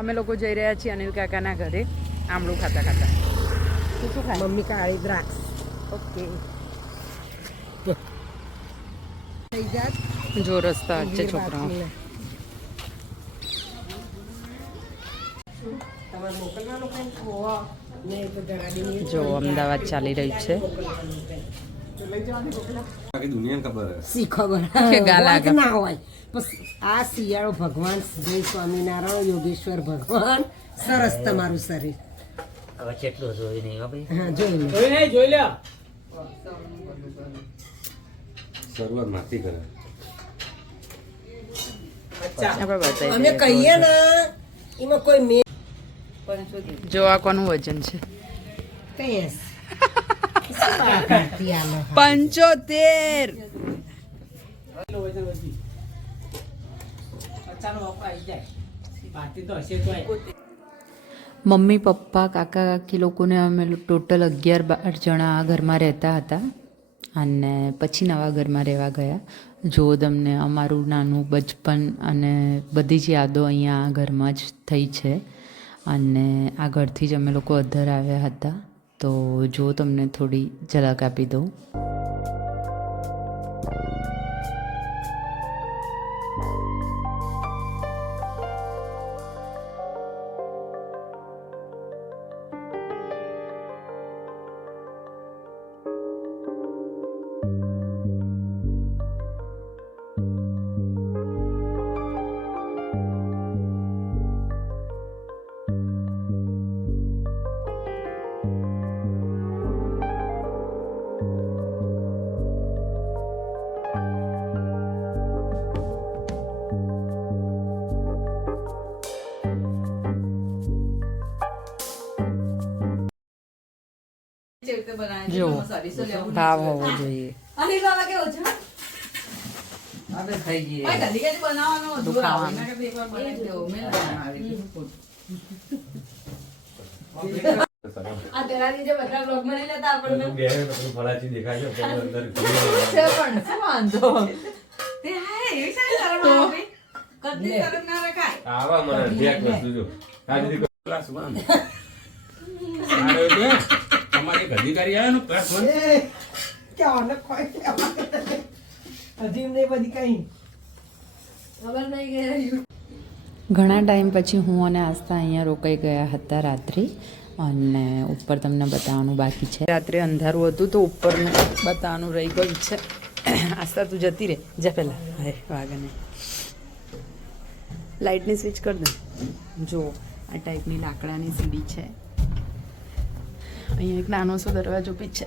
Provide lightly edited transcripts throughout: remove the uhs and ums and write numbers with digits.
અમે લોકો જઈ રહ્યા છીએ અનિલ કાકાના ઘરે આમળું ખાતા ખાતા. તું શું ખાય? મમ્મી કાળી દ્રાક્ષ. ઓકે. થઈ જાત જો રસ્તા વચ્ચે છોકરાઓ. તમારે મોકલવાનું કંઈ હોવા ને તો જરા જો અમદાવાદ ચાલી રહ્યું છે. શી ખબર કે ગાલા હોય કે ના હોય બસ આ શિયાળો ભગવાન જય સ્વામિનારાયણ યોગેશ્વર ભગવાન સરસ તમારું શરીર હવે કેટલું જોઈ નહીં હો ભાઈ. હા જોઈ લો જોઈ લે. શરૂઆત માથી કરે. આપણે બતાવી અમે દઈએ. કહીએ ને એમાં કોઈ મેં જો આ કોનું વજન છે? કહીએ શું વાત કરતી આલો? 75. મમ્મી પપ્પા કાકા કાકી લોકોને અમે ટોટલ 11-12 જણા આ ઘરમાં રહેતા હતા અને પછી નવા ઘરમાં રહેવા ગયા. જો તમને અમારું નાનું બચપન અને બધી જ યાદો અહીંયા આ ઘરમાં જ થઈ છે અને આ ઘરથી જ અમે લોકો અધર આવ્યા હતા. તો જો તમને થોડી ઝલક આપી દઉં. જો ભાવ હોવો જોઈએ. તમારી અધિકારી આવ્યો ને પ્લસ ક્યાં કોઈ હજી નહીં બધી કઈ ઘણા ટાઈમ પછી હું અને આસ્થા અહીંયા રોકાઈ ગયા હતા રાત્રે અને ઉપર તમને બતાવવાનું બાકી છે. રાત્રે અંધારું હતું તો ઉપરનું બતાવવાનું રહી ગયું છે. આસ્થા તું જતી રહે જા પહેલાં. હાય વાગને લાઇટની સ્વિચ કરી દે. જો આ ટાઈપની લાકડાની સીડી છે. અહીંયા એક નાનો સો દરવાજો બી છે.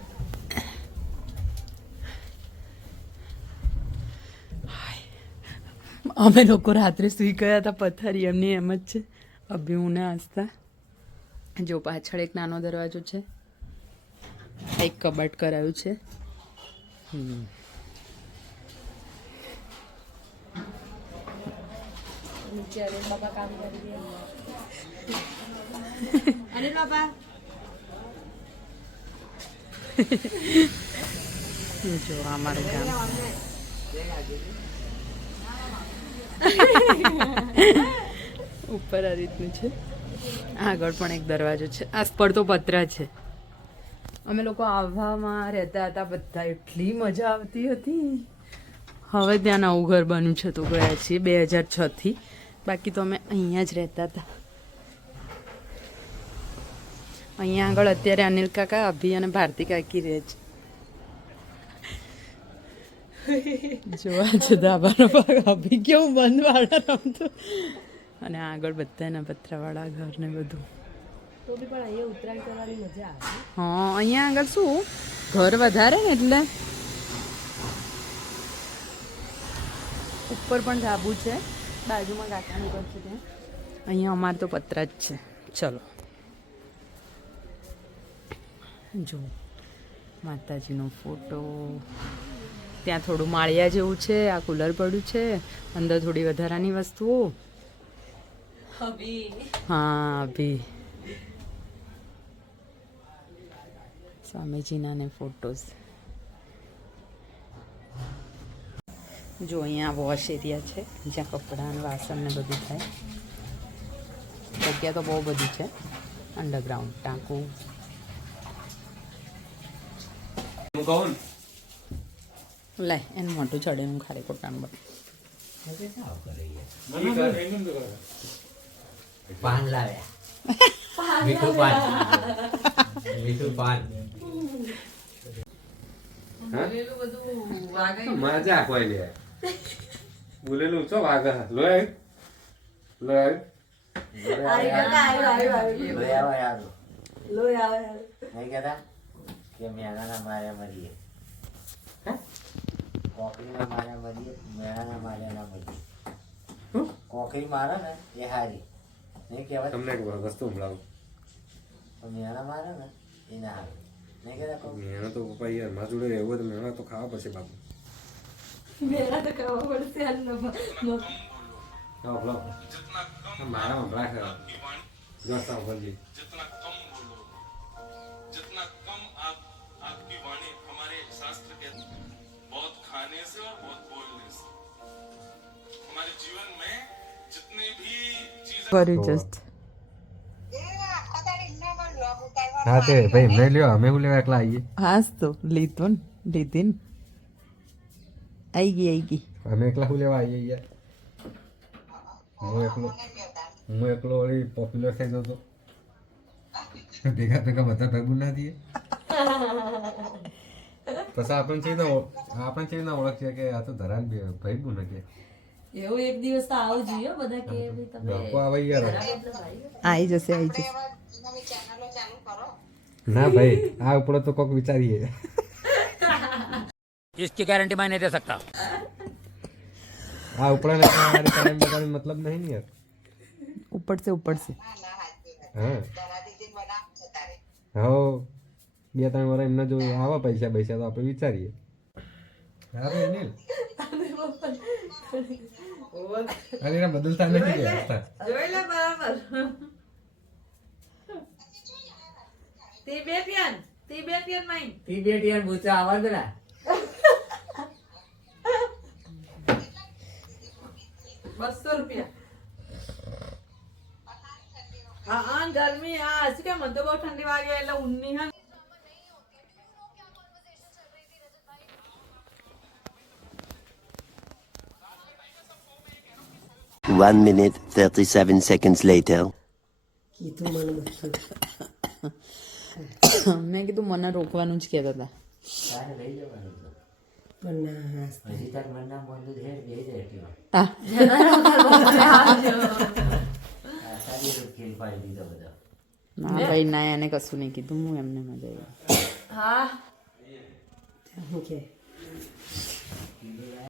અમે લોકો રાત્રે સૂઈ ગયા હતા પથારી એમની એમ જ છે. અભી હું ને આસ્થા. જો પાછળ એક નાનો દરવાજો છે. એક કબાટ કરાયું છે. જો અમારું કામ ઉપર આ રીતનું છે. આગળ પણ એક દરવાજો છે. આ પર તો પતરા છે. અમે લોકો આવવામાં રહેતા હતા બધા. એટલી મજા આવતી હતી. હવે ત્યાં નવું ઘર બન્યું છે તો ગયા છીએ 2006થી. બાકી તો અમે અહીંયા જ રહેતા હતા. અહીંયા આગળ અત્યારે અનિલ કાકા અભી અને ભારતી કાકી રહે છે. જોવા છે ધાબાનો ભાગ. અભી કેવું બંધ વાળા રમતો અને આગળ બધાના પતરાવાળા ઘર ને બધું. હા અહીંયા આગળ શું ઘર વધારે ને એટલે ઉપર પણ ધાબુ છે. બાજુમાં કાકાનું ઘર છે ત્યાં. અહીંયા અમારે તો પતરા જ છે. ચલો જો માતાજીનો ફોટો. ત્યાં થોડું માળિયા જેવું છે. આ કુલર પડ્યું છે. અંદર થોડી વધારાની વસ્તુઓ. હા અભી સ્વામીજીના ને ફોટોસ. જો અહીંયા વોશ એરિયા છે જ્યાં કપડાં વાસણ ને બધું થાય. જગ્યા તો બહુ બધી છે અંડરગ્રાઉન્ડ ટાંકું. હું કહું લે એનું મોટું ચડે હું ખાલી કોટાનું બટ પાન લાવ્યા મીઠું પાન મીઠું પાન મજા કોઈ લે બોલેલું છો વાગા લોય લોય નહીં કહેતા કે મેણાના માર્યા મરીએ કોકરીના માર્યા મરીએ મેણાના માર્યા ના મરીએ કોકરી મારે ને એ હારી નહીં કહેવાય તમને એક વસ્તુ સંભળાવું પણ મેણા મારે ને એ ના હારે નહીં કહેતા કોક મેણા તો પપ્પા યાર મારા જોડે રહેવું હોય તો મેણા તો ખાવા પડશે બાપુ મારા હમણાં ખરા જો સાંભળજી जितना कम आप आपकी वाणी हमारे शास्त्र के बहुत खाने से और बहुत बोलने से हमारे जीवन में जितने भी चीजें કર્યું જસ્ટ. હા તે ભાઈ મેં લ્યો અમે હું લેવા એકલા આવીએ હાસ તો લીધું ને લીધી ને આવી ગઈ અમે એકલા શું લેવા આવીએ યાર હું એકલો વળી પોપ્યુલર થઈ ગયો તો ભેગા ભેગા બધા ભેગું ના દઈએ પછી આપણે છે ના ઓળખીએ કે આ તો ધરાન ભાઈ બું ને કે એવું એક દિવસ તો આવું જોઈએ બધા કે ભઈ તમે બાપુ આવે યાર આવી જશે ના ભાઈ આ ઉપર તો કોક વિચારીએ इसकी गारंटी मैं नहीं दे सकता આ ઉપડા મતલબ નહીં ને યાર ઉપડશે હા હો 2-3 વાર એમના જો આવા પૈસા તો આપણે વિચારીએ હા ભાઈ અનિલ અરે બદલતા નથી ગયા જોઈ લે બરાબર તે બે પેન માઈન તિબેટિયન પૂછા આવાજ ના ₹200 હા ગરમી આ હજી કે મને તો બહુ ઠંડી વાગે એટલે ઊની હા One minute, 37 seconds later. કીધું મને બધું. મેં કીધું મને રોકવાનું જ કહેતા હતા. તારે લઈ જવાનું તો. પણ ના હજી તાર મનના બંધ છે બે જ રહેતી હા સારી રૂપ ખેલ પાડી દીધો બધા ના ભાઈ ના એને કશું નહીં કીધું હું એમને મજા આવી. હા શું કે